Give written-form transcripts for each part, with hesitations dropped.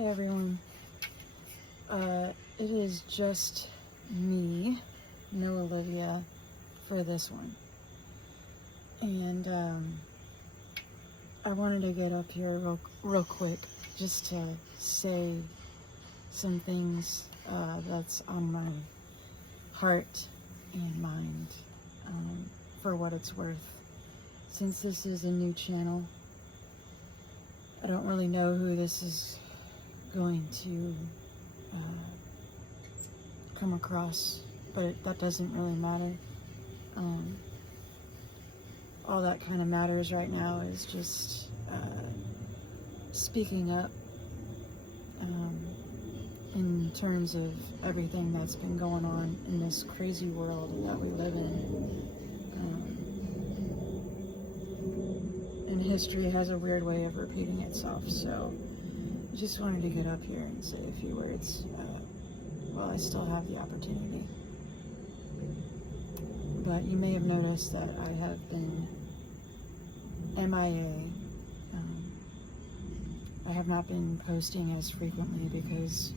Hey everyone, it is just me, no Olivia, for this one. And I wanted to get up here real quick just to say some things that's on my heart and mind, for what it's worth. Since this is a new channel, I don't really know who this is going to come across, but that doesn't really matter. All that kind of matters right now is just speaking up in terms of everything that's been going on in this crazy world that we live in. And history has a weird way of repeating itself, so I just wanted to get up here and say a few words while I still have the opportunity. But you may have noticed that I have been MIA. I have not been posting as frequently because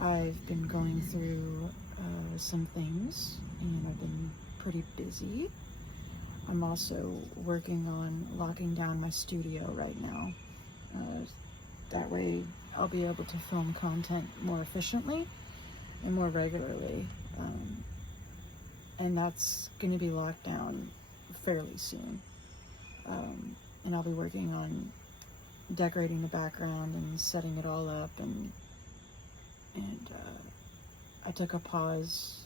I've been going through some things and I've been pretty busy. I'm also working on locking down my studio right now. That way I'll be able to film content more efficiently and more regularly. And that's going to be locked down fairly soon. And I'll be working on decorating the background and setting it all up. And I took a pause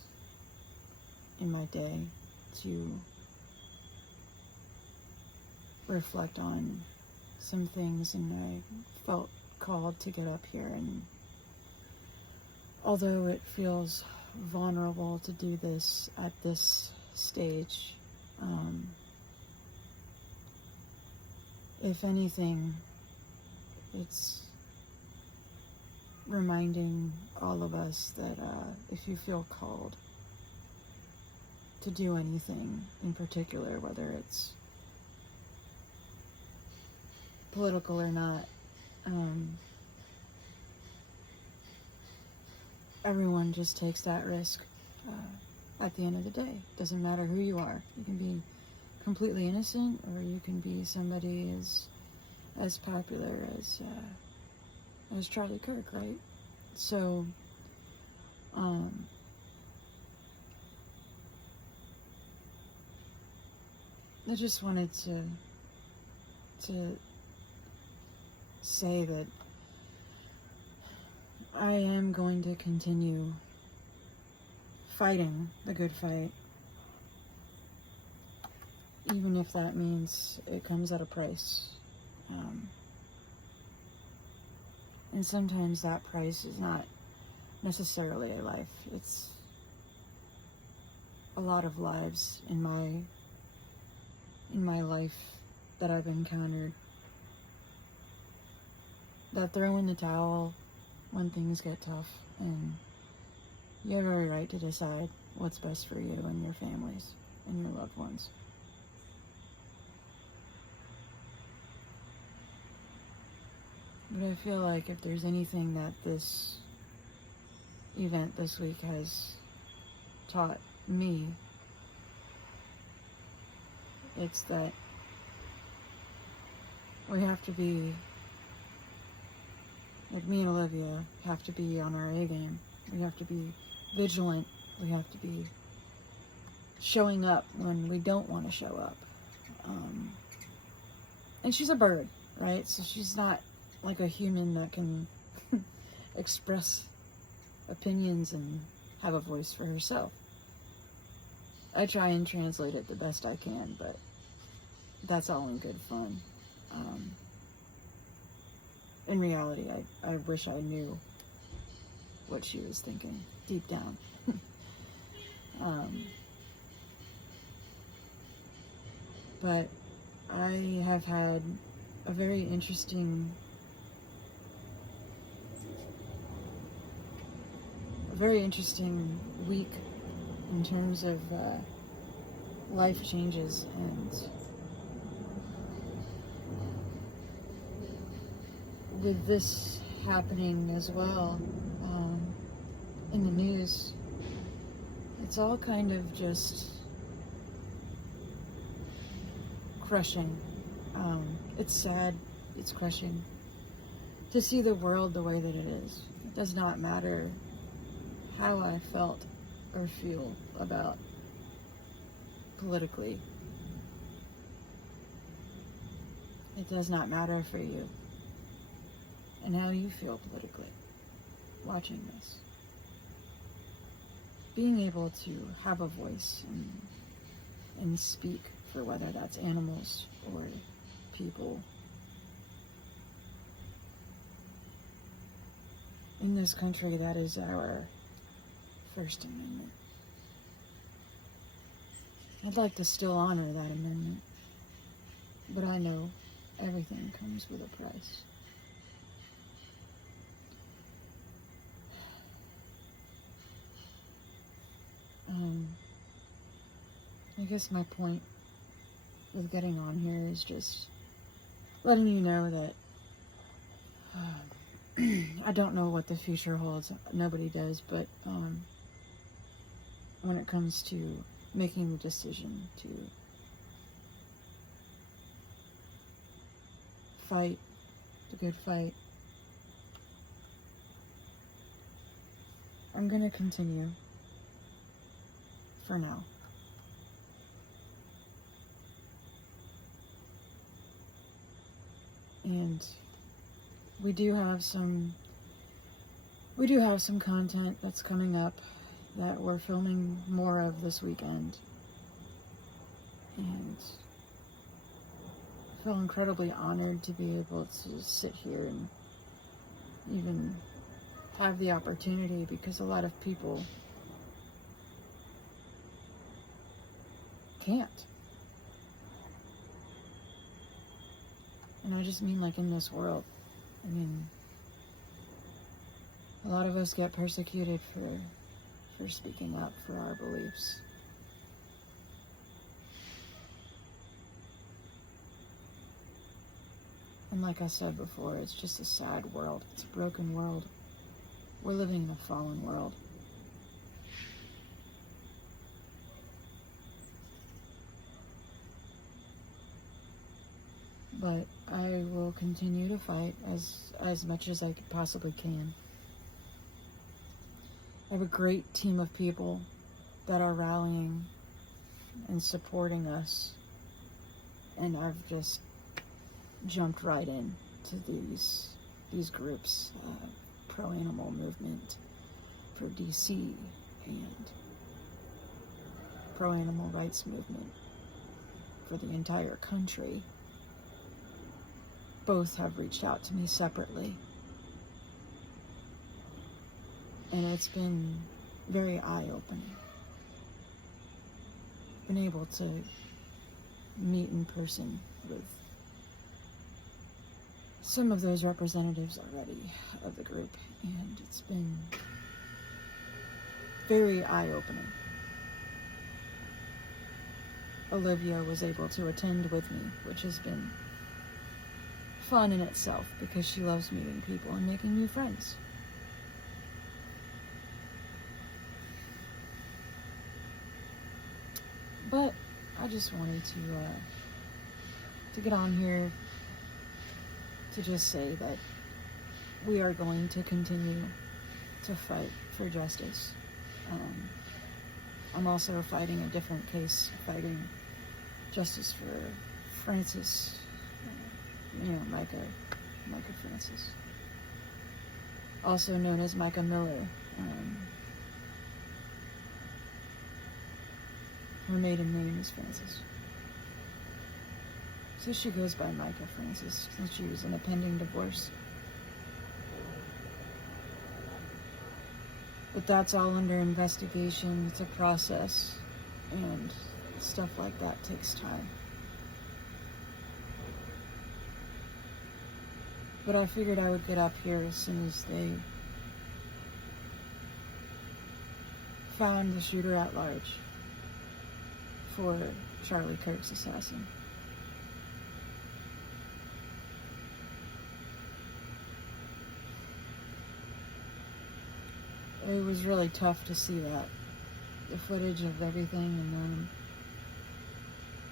in my day to reflect on some things, and I felt called to get up here. And although it feels vulnerable to do this at this stage, if anything, it's reminding all of us that if you feel called to do anything in particular, whether it's political or not, everyone just takes that risk at the end of the day. Doesn't matter who you are. You can be completely innocent, or you can be somebody as popular as Charlie Kirk, right? So I just wanted to say that I am going to continue fighting the good fight, even if that means it comes at a price. And sometimes that price is not necessarily a life. It's a lot of lives in my life that I've encountered that throw in the towel when things get tough, and you have every right to decide what's best for you and your families and your loved ones. But I feel like if there's anything that this event this week has taught me, it's that we have to be, like me and Olivia, have to be on our A game. We have to be vigilant. We have to be showing up when we don't want to show up. And she's a bird, right? So she's not like a human that can express opinions and have a voice for herself. I try and translate it the best I can, but that's all in good fun. In reality, I wish I knew what she was thinking deep down. But I have had a very interesting week in terms of life changes, and with this happening as well in the news. It's all kind of just crushing. It's sad, it's crushing to see the world the way that it is. It does not matter how I felt or feel about politically. It does not matter for you and how you feel politically watching this. Being able to have a voice and speak for whether that's animals or people. In this country, that is our First Amendment. I'd like to still honor that amendment, but I know everything comes with a price. I guess my point with getting on here is just letting you know that I don't know what the future holds. Nobody does, but when it comes to making the decision to fight the good fight, I'm gonna continue for now. And we do have some content that's coming up that we're filming more of this weekend, and I feel incredibly honored to be able to sit here and even have the opportunity, because a lot of people can't. And I just mean like in this world. I mean, a lot of us get persecuted for speaking up for our beliefs. And like I said before, it's just a sad world. It's a broken world. We're living in a fallen world. But I will continue to fight as much as I possibly can. I have a great team of people that are rallying and supporting us, and I've just jumped right in to these groups, pro-animal movement for DC and pro-animal rights movement for the entire country. Both have reached out to me separately, and it's been very eye-opening. Been able to meet in person with some of those representatives already of the group, and it's been very eye-opening. Olivia was able to attend with me, which has been fun in itself, because she loves meeting people and making new friends. But I just wanted to get on here to just say that we are going to continue to fight for justice. I'm also fighting a different case, fighting justice for Francis, Micah Francis, also known as Micah Miller. Her maiden name is Francis, so she goes by Micah Francis since she was in a pending divorce. But that's all under investigation. It's a process, and stuff like that takes time. But I figured I would get up here as soon as they found the shooter at large for Charlie Kirk's assassin. it was really tough to see that, the footage of everything, and then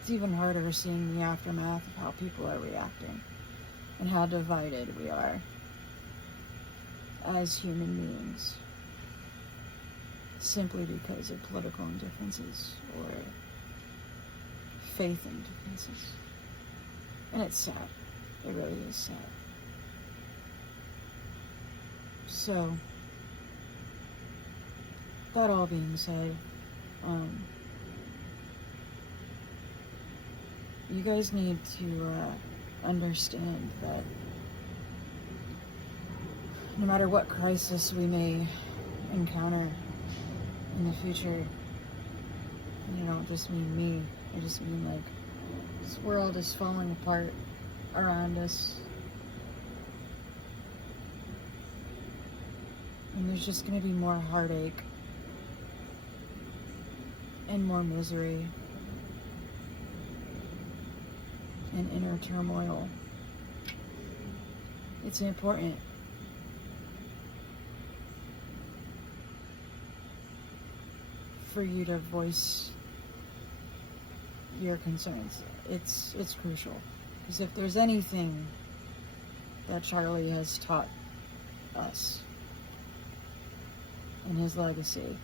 it's even harder seeing the aftermath of how people are reacting and how divided we are as human beings, simply because of political indifferences or faith indifferences. And it's sad. It really is sad. So, that all being said, you guys need to understand that no matter what crisis we may encounter in the future, and I don't just mean me, I just mean like this world is falling apart around us, and there's just going to be more heartache and more misery and inner turmoil. It's important for you to voice your concerns. It's crucial, because if there's anything that Charlie has taught us in his legacy,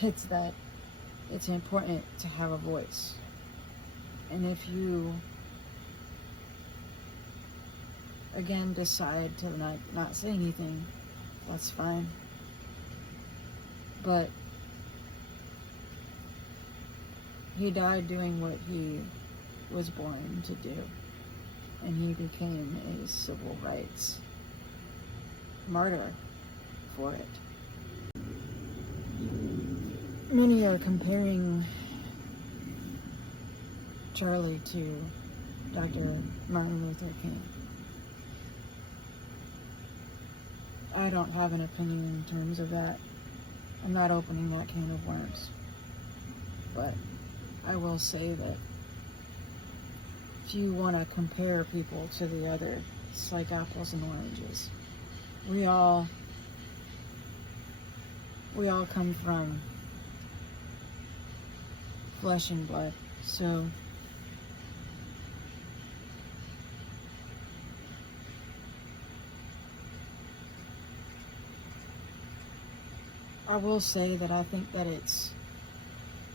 it's that it's important to have a voice. And if you again decide to not say anything, that's fine. But he died doing what he was born to do, and he became a civil rights martyr for it. Many are comparing Charlie to Dr. Martin Luther King. I don't have an opinion in terms of that. I'm not opening that can of worms. But I will say that if you want to compare people to the other, it's like apples and oranges. We all come from flesh and blood. So I will say that I think that it's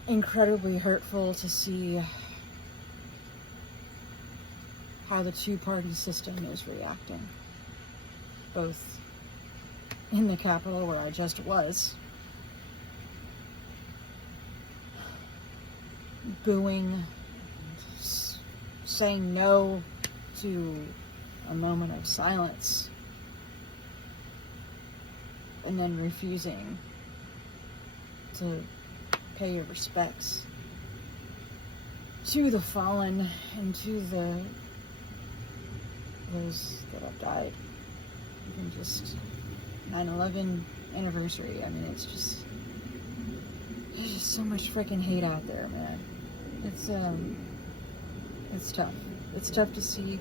incredibly hurtful to see how the two-party system is reacting, both in the Capitol, where I just was, booing, saying no to a moment of silence, and then refusing to pay your respects to the fallen and to those that have died. Even just 9/11 anniversary. I mean, it's just so much freaking hate out there, man. It's tough. It's tough to see.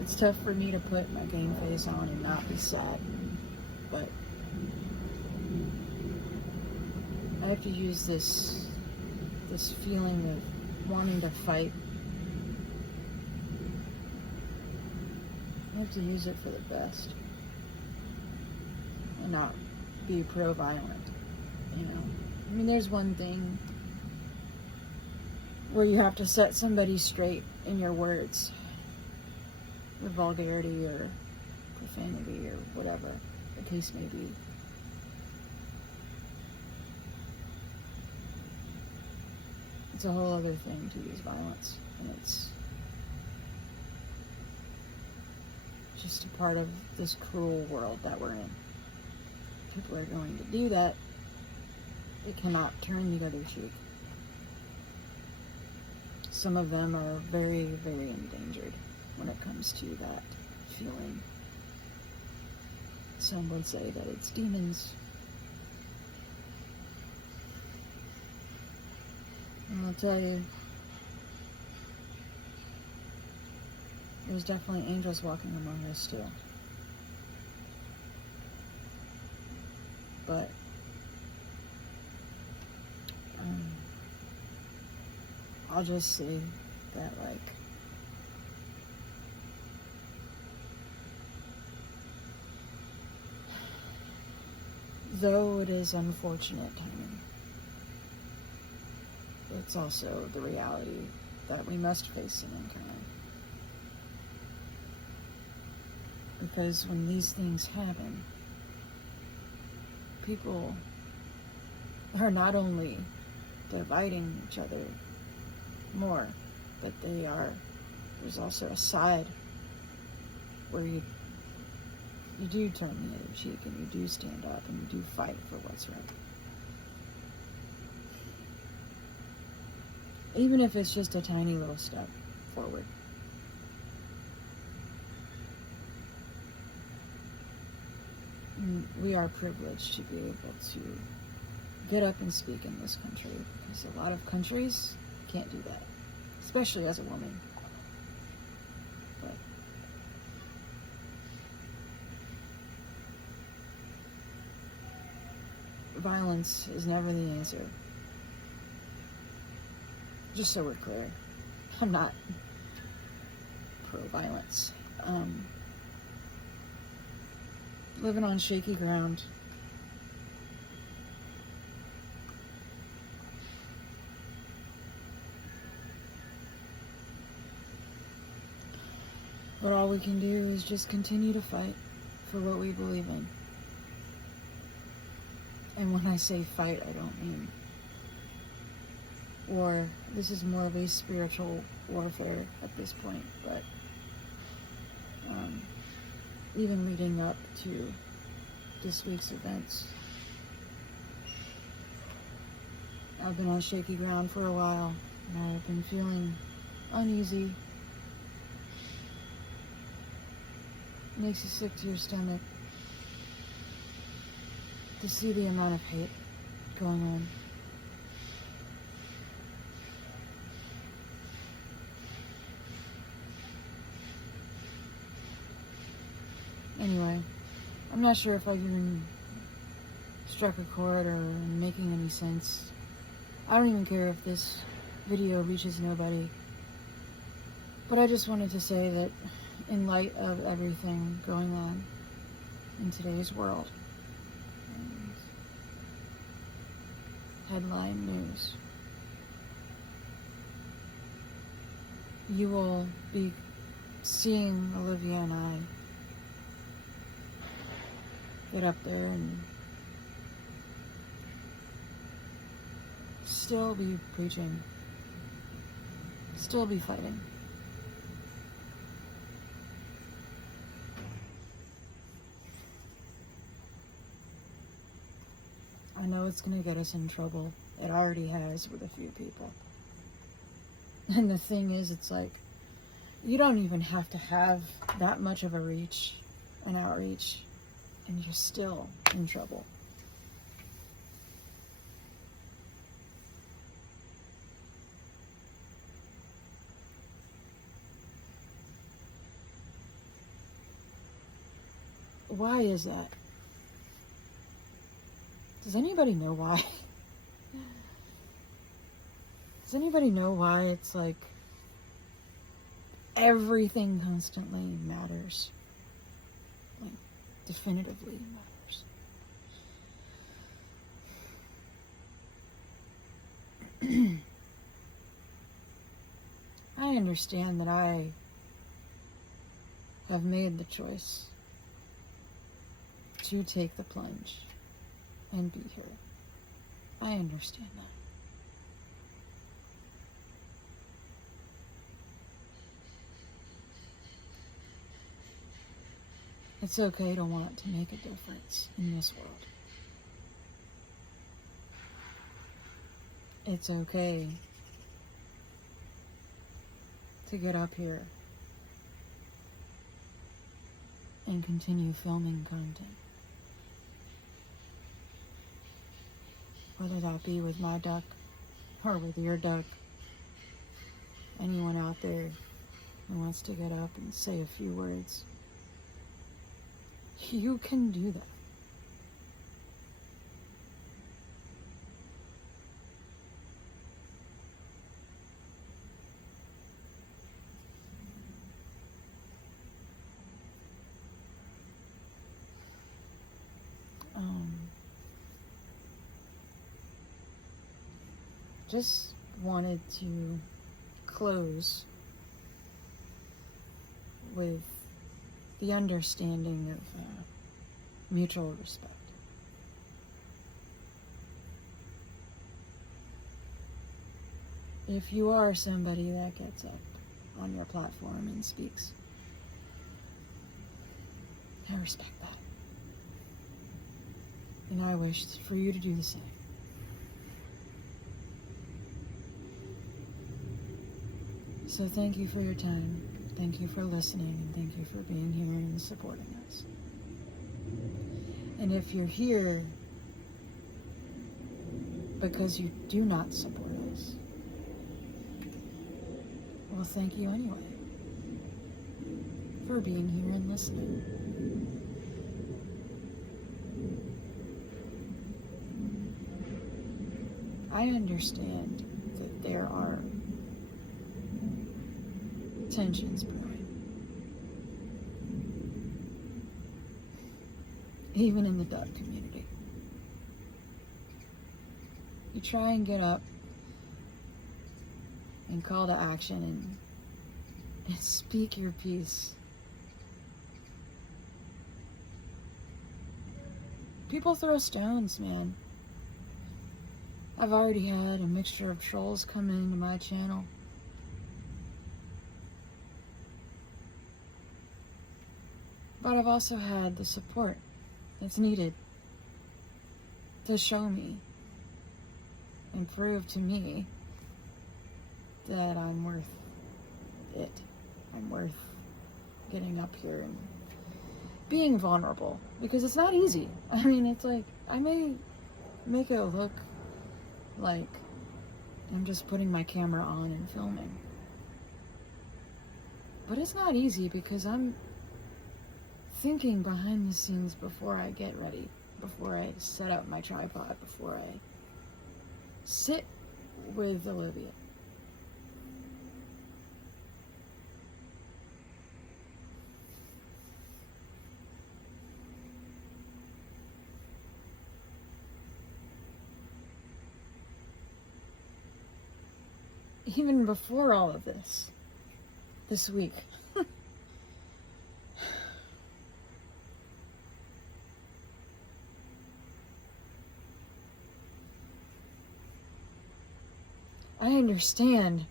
It's tough for me to put my game face on and not be sad, but I have to use this feeling of wanting to fight. I have to use it for the best and not be pro-violent, you know. I mean, there's one thing where you have to set somebody straight in your words, with vulgarity or profanity or whatever the case may be. It's a whole other thing to use violence, and it's just a part of this cruel world that we're in. People are going to do that. They cannot turn the other cheek. Some of them are very, very endangered when it comes to that feeling. Some would say that it's demons. And I'll tell you, there's definitely angels walking among us too. but I'll just say that, like, though it is unfortunate timing, it's also the reality that we must face in mankind. Because when these things happen, people are not only dividing each other more, but there's also a side where you do turn the other cheek, and you do stand up, and you do fight for what's right. Even if it's just a tiny little step forward. We are privileged to be able to get up and speak in this country, because a lot of countries can't do that, especially as a woman. But violence is never the answer. Just so we're clear, I'm not pro-violence. Living on shaky ground. But all we can do is just continue to fight for what we believe in. And when I say fight, I don't mean war. This is more of a spiritual warfare at this point, but even leading up to this week's events, I've been on shaky ground for a while, and I've been feeling uneasy. It makes you sick to your stomach to see the amount of hate going on. Anyway, I'm not sure if I've even struck a chord or making any sense. I don't even care if this video reaches nobody. But I just wanted to say that in light of everything going on in today's world, and headline news, you will be seeing Olivia and I get up there and still be preaching, still be fighting. I know it's going to get us in trouble. It already has with a few people. And the thing is, it's like, you don't even have to have that much of a reach, an outreach, and you're still in trouble. Why is that? Does anybody know why? Does anybody know why it's like everything constantly matters? Like, definitively matters. I understand that I have made the choice to take the plunge and be here. I understand that. It's okay to want to make a difference in this world. It's okay to get up here and continue filming content. Whether that be with my duck or with your duck. Anyone out there who wants to get up and say a few words, you can do that. just wanted to close with the understanding of mutual respect. If you are somebody that gets up on your platform and speaks, I respect that. And I wish for you to do the same. So thank you for your time. Thank you for listening. And thank you for being here and supporting us. And if you're here because you do not support us, well, thank you anyway for being here and listening. I understand that there are tensions brewing, even in the dove community. You try and get up and call to action and speak your piece. People throw stones, man. I've already had a mixture of trolls come into my channel. But I've also had the support that's needed to show me and prove to me that I'm worth it. I'm worth getting up here and being vulnerable, because it's not easy. I mean, it's like, I may make it look like I'm just putting my camera on and filming, but it's not easy because I'm thinking behind the scenes before I get ready, before I set up my tripod, before I sit with Olivia. Even before all of this week, I understand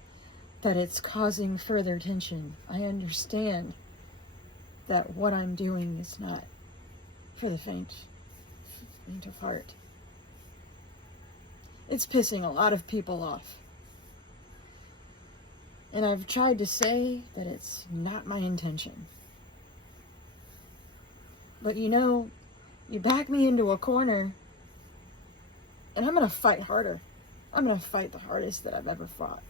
that it's causing further tension. I understand that what I'm doing is not for the faint of heart. It's pissing a lot of people off. And I've tried to say that it's not my intention. But you know, you back me into a corner, and I'm going to fight harder. I'm going to fight the hardest that I've ever fought.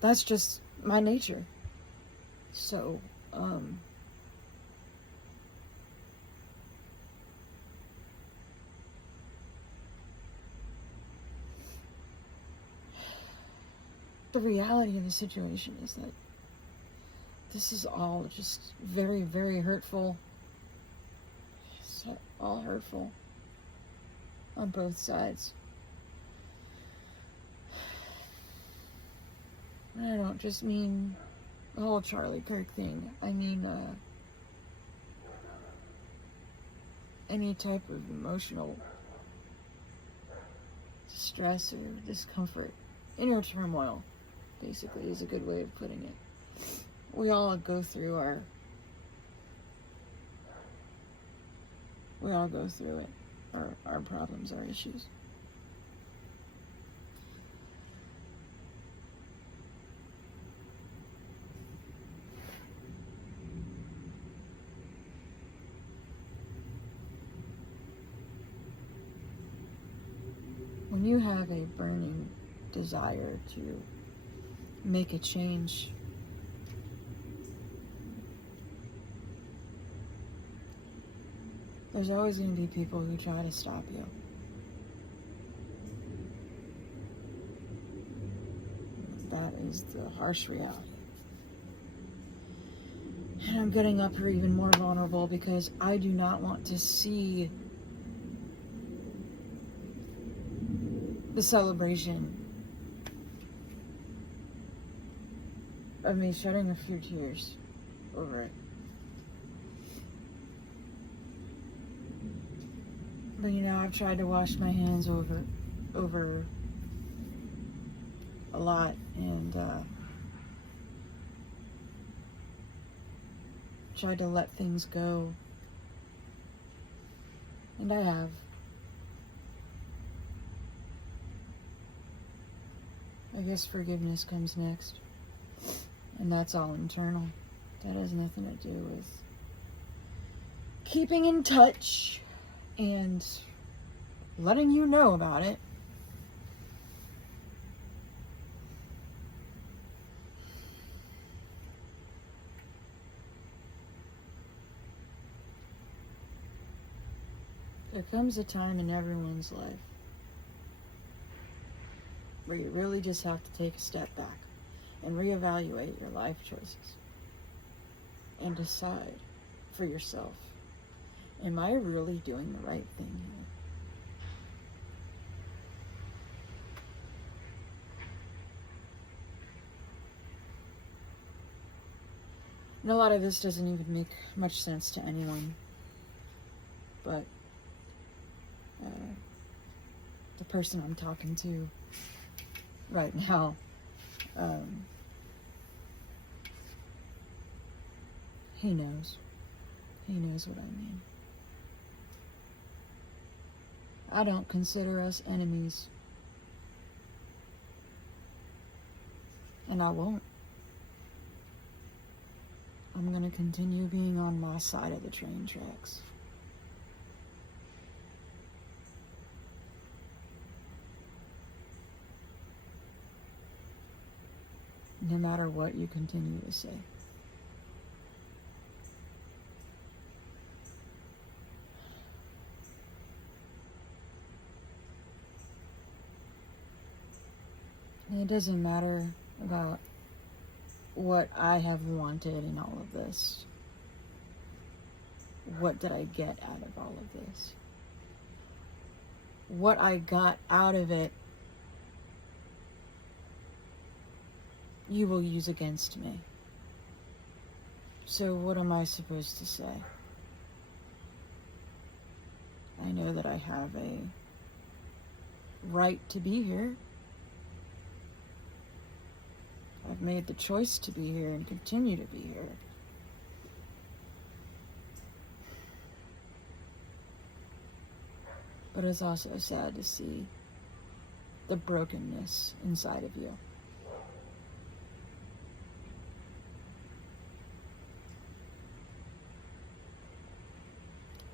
That's just my nature. So, the reality of the situation is that this is all just very, very hurtful. It's all hurtful on both sides. And I don't just mean the whole Charlie Kirk thing. I mean any type of emotional distress or discomfort, inner turmoil, basically, is a good way of putting it. We all go through it. Our problems, our issues. When you have a burning desire to make a change, there's always going to be people who try to stop you. That is the harsh reality. And I'm getting up here even more vulnerable because I do not want to see the celebration of me shedding a few tears over it. But you know, I've tried to wash my hands over a lot, and tried to let things go, and I have. I guess forgiveness comes next, and that's all internal. That has nothing to do with keeping in touch and letting you know about it. There comes a time in everyone's life where you really just have to take a step back and reevaluate your life choices and decide for yourself, am I really doing the right thing here? And a lot of this doesn't even make much sense to anyone, but the person I'm talking to right now, he knows. He knows what I mean. I don't consider us enemies. And I won't. I'm gonna continue being on my side of the train tracks. No matter what you continue to say. And it doesn't matter about what I have wanted in all of this. What did I get out of all of this? What I got out of it, you will use against me. So what am I supposed to say? I know that I have a right to be here. I've made the choice to be here and continue to be here. But it's also sad to see the brokenness inside of you.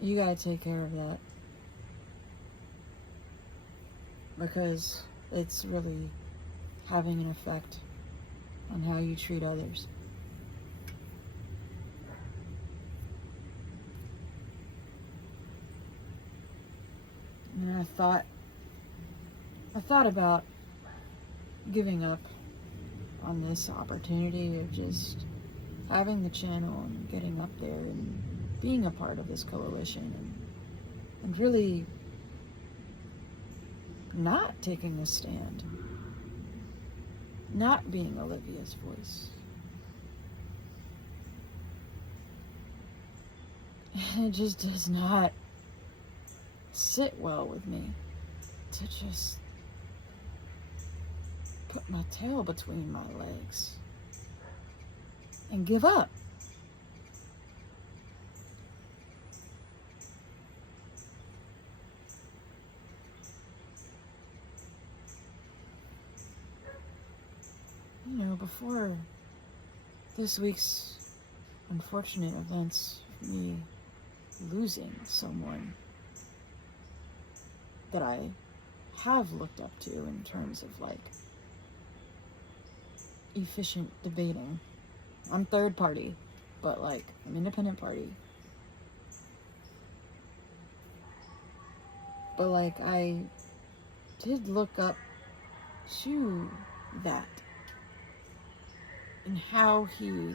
You gotta take care of that. Because it's really having an effect on how you treat others. And I thought about giving up on this opportunity of just having the channel and getting up there and being a part of this coalition and really not taking a stand. Not being Olivia's voice. It just does not sit well with me to just put my tail between my legs and give up. You know, before this week's unfortunate events, me losing someone that I have looked up to in terms of like efficient debating. I'm third party, but like I'm independent party. But like I did look up to that and how he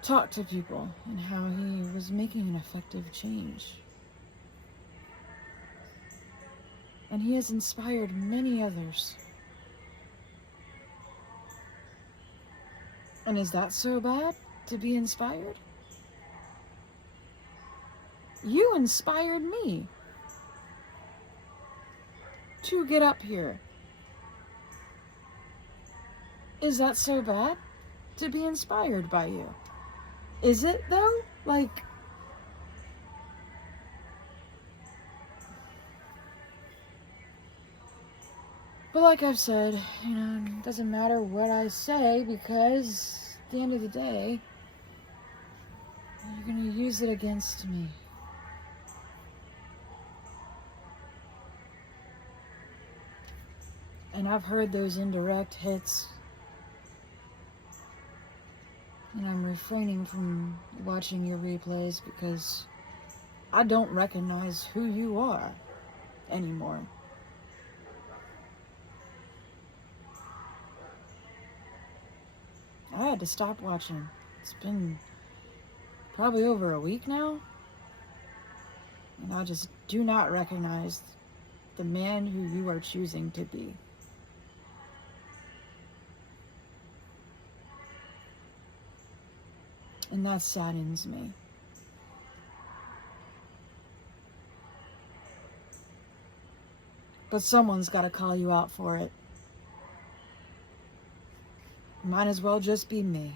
talked to people and how he was making an effective change. And he has inspired many others. And is that so bad to be inspired? You inspired me to get up here. Is that so bad to be inspired by you? Is it though? Like, but like I've said, it doesn't matter what I say, because at the end of the day, you're gonna use it against me. And I've heard those indirect hits, and I'm refraining from watching your replays because I don't recognize who you are anymore. I had to stop watching. It's been probably over a week now, and I just do not recognize the man who you are choosing to be. And that saddens me. But someone's got to call you out for it. Might as well just be me.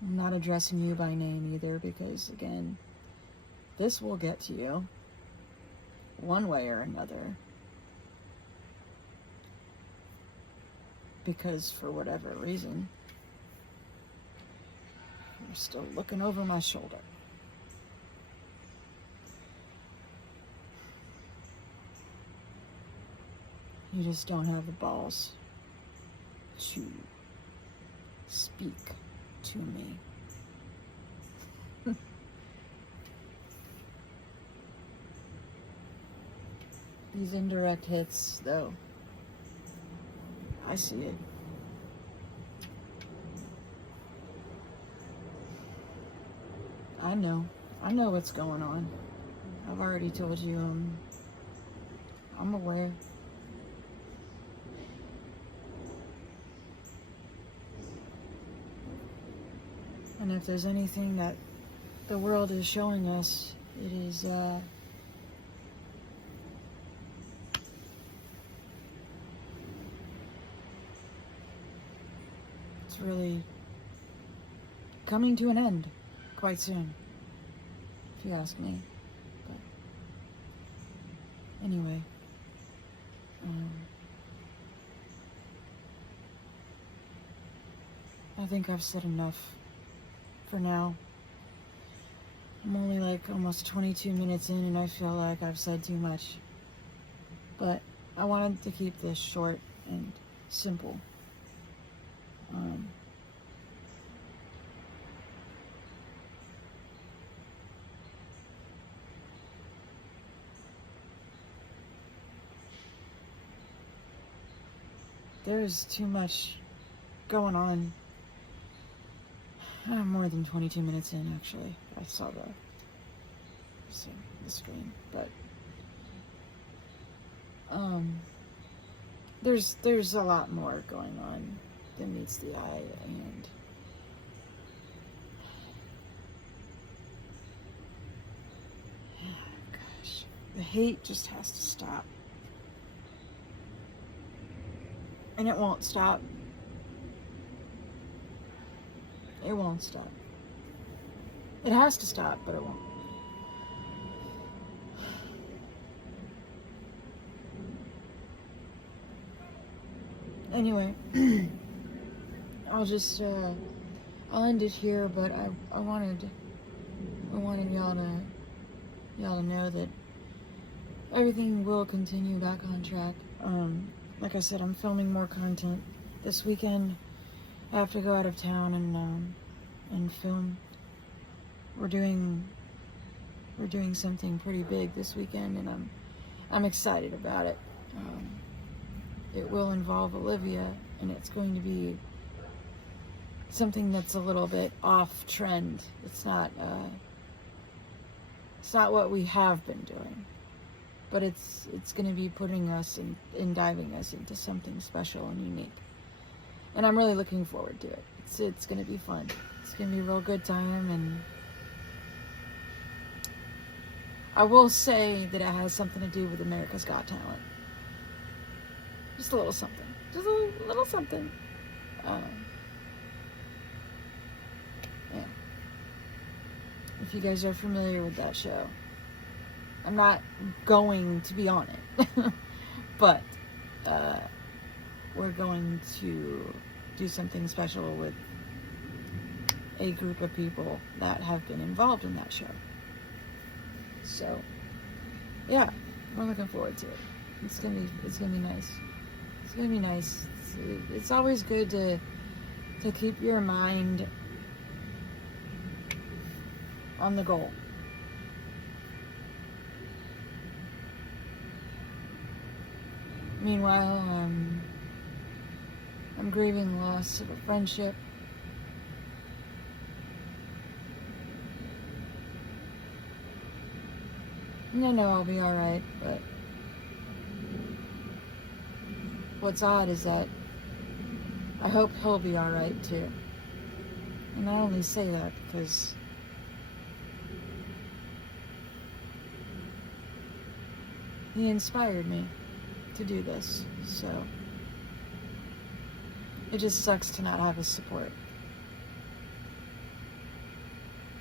I'm not addressing you by name either, because again, this will get to you one way or another. Because for whatever reason, you're still looking over my shoulder. You just don't have the balls to speak to me. These indirect hits, though, I see it. I know what's going on. I've already told you, I'm aware. And if there's anything that the world is showing us, it is, it's really coming to an end quite soon, if you ask me. But anyway, I think I've said enough for now. I'm only like almost 22 minutes in, and I feel like I've said too much. But I wanted to keep this short and simple. There's too much going on. I'm more than 22 minutes in, actually. I saw the screen, but there's a lot more going on than meets the eye, and gosh, the hate just has to stop. And it won't stop. It won't stop. It has to stop, but it won't. Anyway, I'll just I'll end it here, but I wanted y'all to know that everything will continue back on track. Like I said, I'm filming more content this weekend. I have to go out of town and film. We're doing something pretty big this weekend, and I'm excited about it. It will involve Olivia, and it's going to be something that's a little bit off trend. It's not what we have been doing. but it's going to be putting us in diving us into something special and unique. And I'm really looking forward to it. It's going to be fun. It's going to be a real good time, and I will say that it has something to do with America's Got Talent. Just a little something. Just a little something. Yeah. If you guys are familiar with that show, I'm not going to be on it, but we're going to do something special with a group of people that have been involved in that show. So, yeah, I'm looking forward to it. It's gonna be nice. It's gonna be nice. It's always good to keep your mind on the goal. Meanwhile, I'm grieving loss of a friendship. And I know I'll be alright, but what's odd is that I hope he'll be alright too. And I only say that because he inspired me to do this, so it just sucks to not have his support.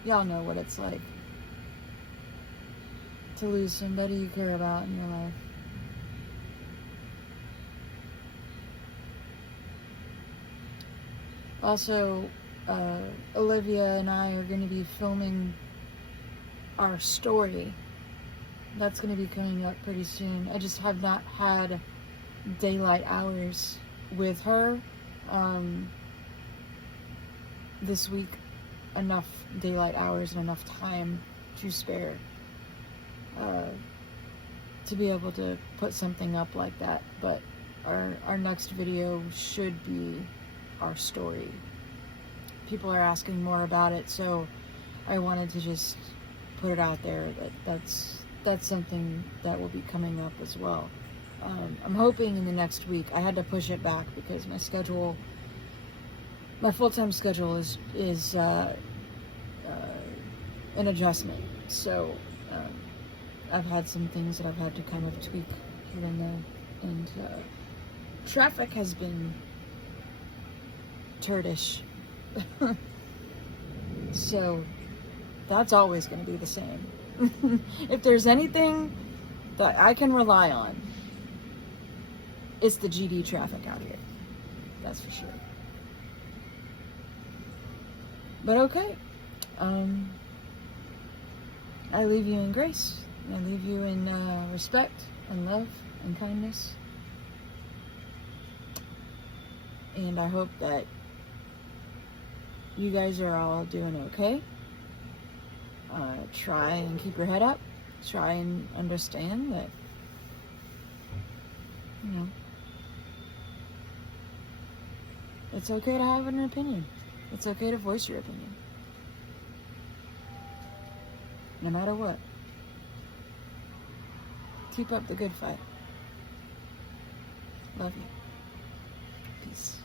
Y'all know what it's like to lose somebody you care about in your life. Also, Olivia and I are going to be filming our story. That's going to be coming up pretty soon. I just have not had daylight hours with her this week. Enough daylight hours and enough time to spare to be able to put something up like that. But our next video should be our story. People are asking more about it, so I wanted to just put it out there that that's something that will be coming up as well. I'm hoping in the next week. I had to push it back because my full-time schedule is an adjustment. So I've had some things that I've had to kind of tweak here and there, and traffic has been turdish. So that's always going to be the same. If there's anything that I can rely on, it's the GD traffic out here. That's for sure. But okay. I leave you in grace. I leave you in respect and love and kindness. And I hope that you guys are all doing okay. Try and keep your head up. Try and understand that, it's okay to have an opinion. It's okay to voice your opinion. No matter what. Keep up the good fight. Love you. Peace.